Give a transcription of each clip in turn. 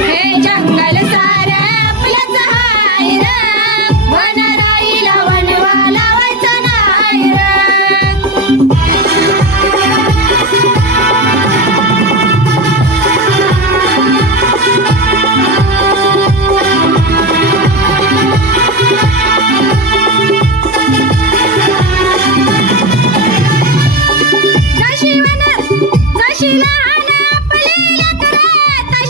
हे जंगल सा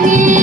nadie.